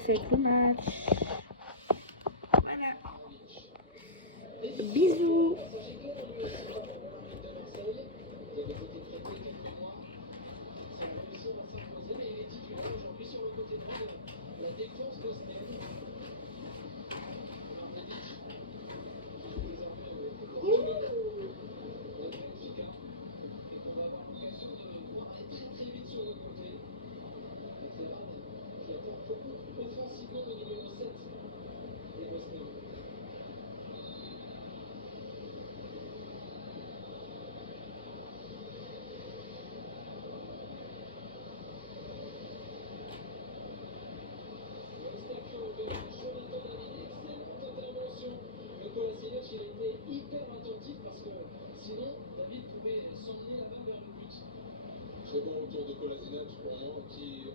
laisser avec le match. Voilà. Bisous. Très bon retour de Kolasinac pour moi qui,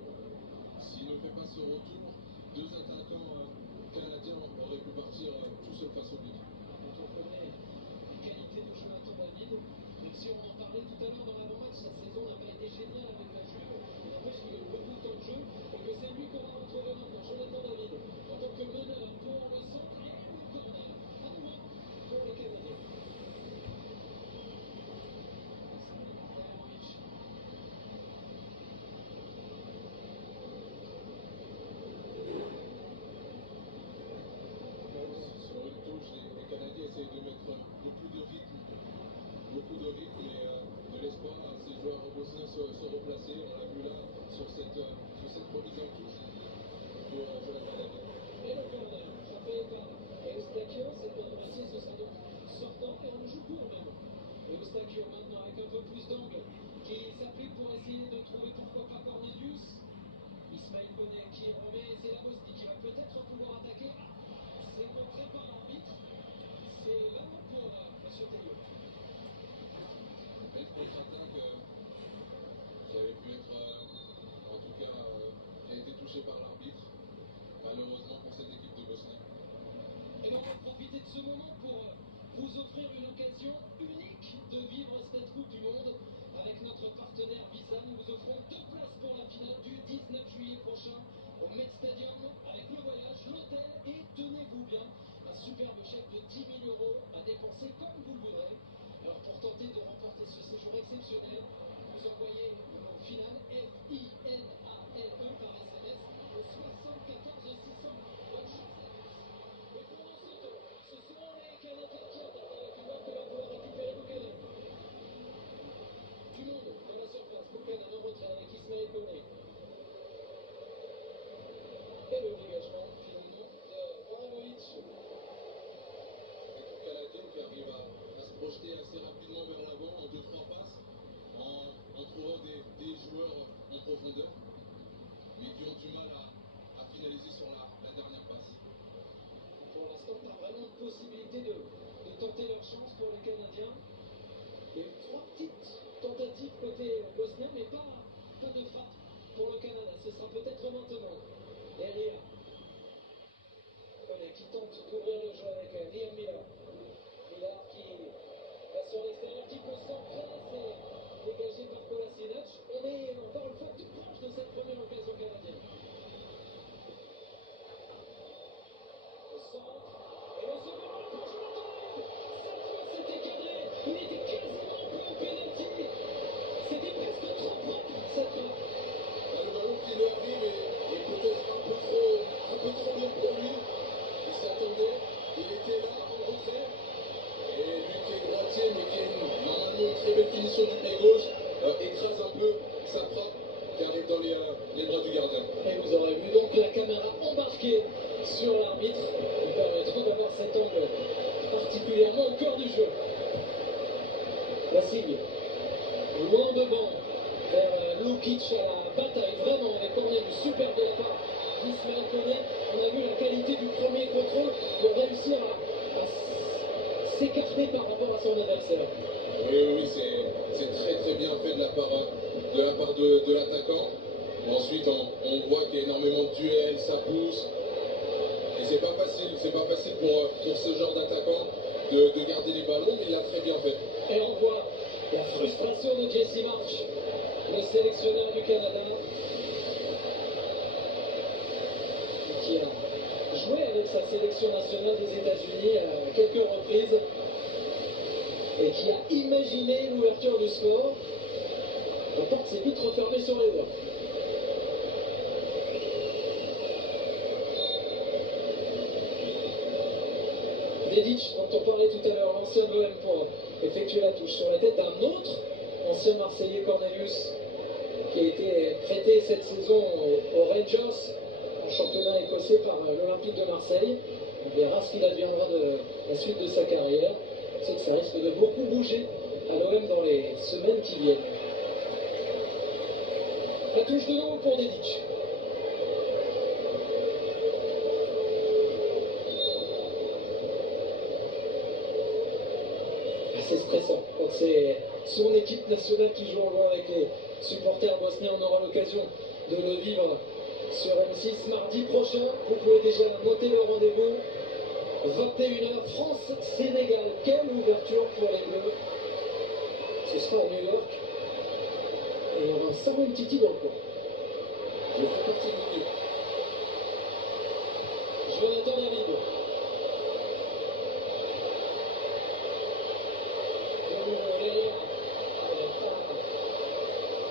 s'il ne fait pas ce retour, deux attaquants canadiens auraient pu partir tout seul face au but. Quand on connaît les qualités de Jonathan David, même si on en parlait tout à l'heure dans l'avant-match, sa saison n'a pas été géniale avec la Juve, il n'empêche qu'il est beaucoup de temps de jeu et que c'est lui qu'on va retrouver maintenant, Jonathan David, en tant que meneur pour le centre et le corner, à nouveau pour les Canadiens. De mettre beaucoup de rythme et de l'espoir à ces joueurs bosniens se replacer. On l'a vu là sur cette remise en touche pour Jonathan David. Et le corner, frappé par Eustachio, cette bonne moitié, ce sera donc sortant et on joue court même. Eustachio maintenant avec un peu plus d'angle qui s'applique pour essayer de trouver pourquoi pas Cornelius. Ismaël Koné qui remet, c'est la Bosnie qui va peut-être pouvoir attaquer. C'est montré par l'arbitre. C'est vraiment pour M. Taillot. Belle contre-attaque qui avait pu être, en tout cas, qui a été touchée par l'arbitre, malheureusement pour cette équipe de Bosnie. Et donc on va profiter de ce moment pour vous offrir une occasion unique de vivre cette Coupe du Monde. Avec notre partenaire Visa, nous vous offrons 2 places pour la finale du 19 juillet prochain au Met Stadium, avec le voyage, l'hôtel et, tenez-vous bien, un superbe chèque de 10 000 € à dépenser comme vous le voudrez. Alors pour tenter de remporter ce séjour exceptionnel, vous envoyez le mot final FINALE par SMS au 74 600. Bonne chance à tous. Et pendant ce temps, ce seront les Canadiens qui attaquent avec une balle que va pouvoir récupérer Buchanan. Du monde dans la surface, Buchanan en retrait avec Ismaël Koné. Et le dégagement finalement de Moramovic. L'équipe canadienne qui arrive à se projeter assez rapidement vers l'avant en 2-3 passes, en trouvant des joueurs en profondeur, mais qui ont du mal à finaliser sur la dernière passe. Pour l'instant, pas vraiment de possibilité de tenter leur chance pour les Canadiens. Il y a eu 3 petites tentatives côté bosnien, mais pas de frappe pour le Canada. Ce sera peut-être maintenant. Derrière, Koné qui tente d'ouvrir le jeu avec Liam Miller. Miller qui va sur l'extérieur, qui peut centrer, c'est dégagé par Kolasinac. On est encore une fois tout proche de cette première occasion canadienne. Le centre, et le second ballon pour Jonathan David. Cette fois c'était cadré, il était quasiment un peu au penalty. C'était presque trop propre cette frappe. Le ballon qui lui arrive est peut-être un peu trop long pour lui. Il s'attendait, il était là en retrait. Et lui qui est droitier, mais qui a normalement une très belle finition du pied gauche, écrase un peu sa frappe qui arrive dans les bras du gardien. Et vous aurez vu donc la caméra embarquée sur l'arbitre, qui permettra d'avoir cet angle particulièrement au cœur du jeu. La signe, loin devant, vers Lukic à la bataille, vraiment avec Cornelius, super de la part d'Ismaël Koné. On a vu la qualité du premier contrôle de réussir à s'écarter par rapport à son adversaire. Oui, c'est très très bien fait de la part de l'attaquant. Ensuite, on voit qu'il y a énormément de duels, ça pousse. Et c'est pas facile pour ce genre d'attaquant de garder les ballons, mais il l'a très bien fait. Et on voit la frustration de Jesse Marsh, le sélectionneur du Canada, la sélection nationale des États-Unis à quelques reprises et qui a imaginé l'ouverture du score. La porte s'est vite refermée sur les doigts. Dedić, dont on parlait tout à l'heure, l'ancien l'OM pour effectuer la touche sur la tête d'un autre ancien Marseillais, Cornelius, qui a été prêté cette saison aux Rangers, en championnat écossais par l'Olympique de Marseille. On verra ce qu'il adviendra de la suite de sa carrière. On sait que ça risque de beaucoup bouger à l'OM dans les semaines qui viennent. La touche de nouveau pour Dedić. C'est stressant quand c'est son équipe nationale qui joue en loin avec les supporters bosniens. On aura l'occasion de le vivre sur M6 mardi prochain. Vous pouvez déjà noter le rendez-vous. 21h, France-Sénégal. Quelle ouverture pour les Bleus. Ce sera à New York. Et on aura Samuel Titi dans le coin. Je fais partie de l'équipe. Jonathan David.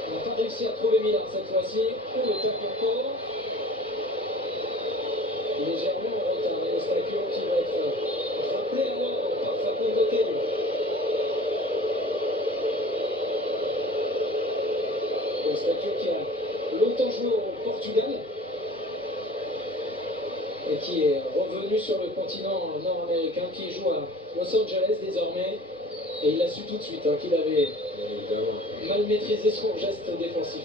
On n'a pas réussi à trouver Milan cette fois-ci. On le tape encore. Légèrement en retard. Eustáquio qui va être rappelé à l'ordre par Facundo Tello. Eustáquio qui a longtemps joué au Portugal et qui est revenu sur le continent nord-américain, qui joue à Los Angeles désormais. Et il a su tout de suite qu'il avait mal maîtrisé son geste défensif.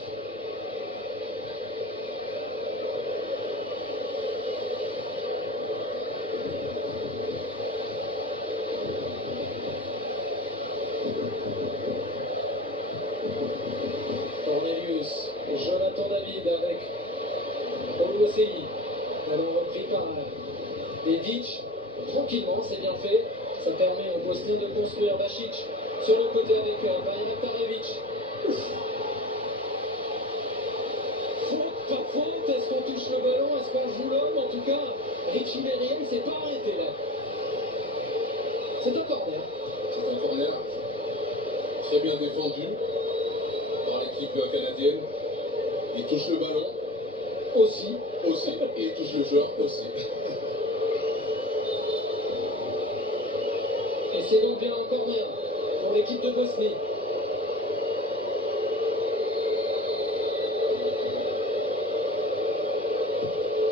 Cornelius, Jonathan David avec Oluwaseyi. Alors repris par Dedić. Tranquillement, c'est bien fait. Ça permet aux Bosniens de construire. Bašić sur le côté avec Bajraktarević. Faute, pas faute. Est-ce qu'on touche le ballon? Est-ce qu'on joue l'homme? En tout cas, Richie Meriem s'est pas arrêté là. C'est un corner. C'est un corner très bien défendu par l'équipe canadienne. Il touche le ballon Aussi. et il touche le joueur aussi. Et c'est donc bien un corner pour l'équipe de Bosnie.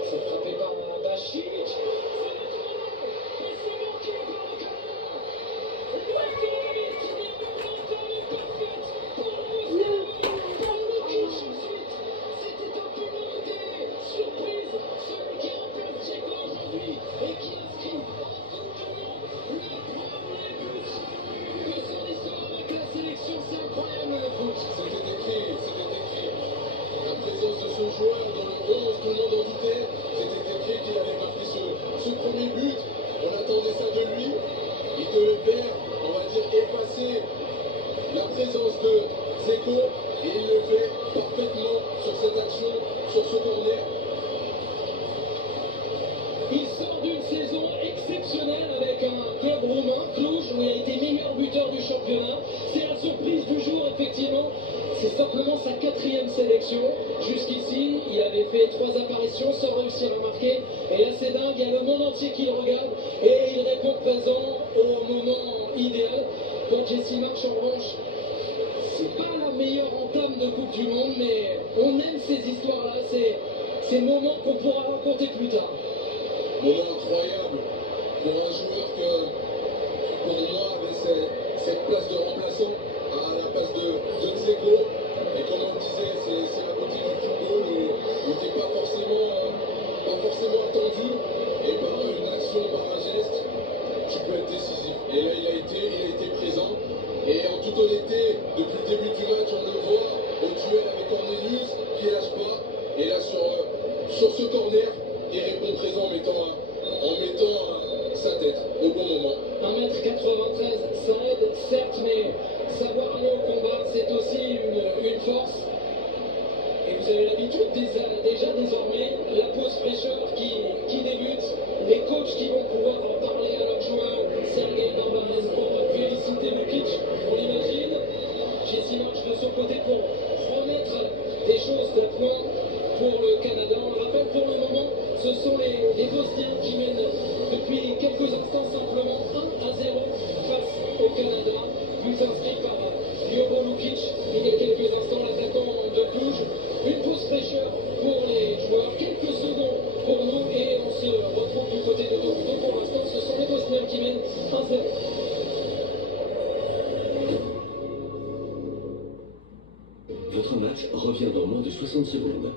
C'est frappé par Bašić. C'était écrit. La présence de ce joueur dans le 11, tout le monde en doutait. C'était écrit qu'il avait marqué ce premier but. On attendait ça de lui. Il devait faire, on va dire, effacer la présence de Dzeko. Et il le fait parfaitement sur cette action, sur ce corner. Il sort d'une saison exceptionnelle avec un club roumain, Cluj, où il a été meilleur buteur du championnat. C'est la surprise du jour, effectivement. C'est simplement sa 4e sélection. Jusqu'ici, il avait fait 3 apparitions sans réussir à marquer. Et là, c'est dingue, il y a le monde entier qui le regarde. Et il répond présent au moment idéal. Pour Jesse Marsch, en revanche, c'est pas la meilleure entame de Coupe du Monde, mais on aime ces histoires-là, ces moments qu'on pourra raconter plus tard. Moment incroyable pour un joueur qui pour moi, avait cette place de remplaçant à la place de Dzeko. Et comme on le disait, c'est la beauté du football où tu n'es pas forcément attendu. Et par une action, par un geste, tu peux être décisif. Et là, il a été présent. Et en toute honnêteté, depuis le début du match, on le voit au duel avec Cornelius, qui lâche pas. Et là, sur ce corner, il répond présent en mettant sa tête au bon moment. 1m93, ça aide, certes, mais savoir aller au combat, c'est aussi une force. Et vous avez l'habitude déjà désormais, la pause fraîcheur qui débute, les coachs les choses d'aplomb pour le Canada. On le rappelle, pour le moment, ce sont les Bosniens qui mènent depuis quelques instants simplement 1-0 face au Canada. But inscrit par Jovo Lukic il y a quelques instants, l'attaquant de Cluj. Une pause fraîcheur pour les joueurs, quelques secondes pour nous et on se retrouve du côté de Toronto. Pour l'instant, ce sont les Bosniens qui mènent 1-0. Votre match revient dans moins de 60 secondes.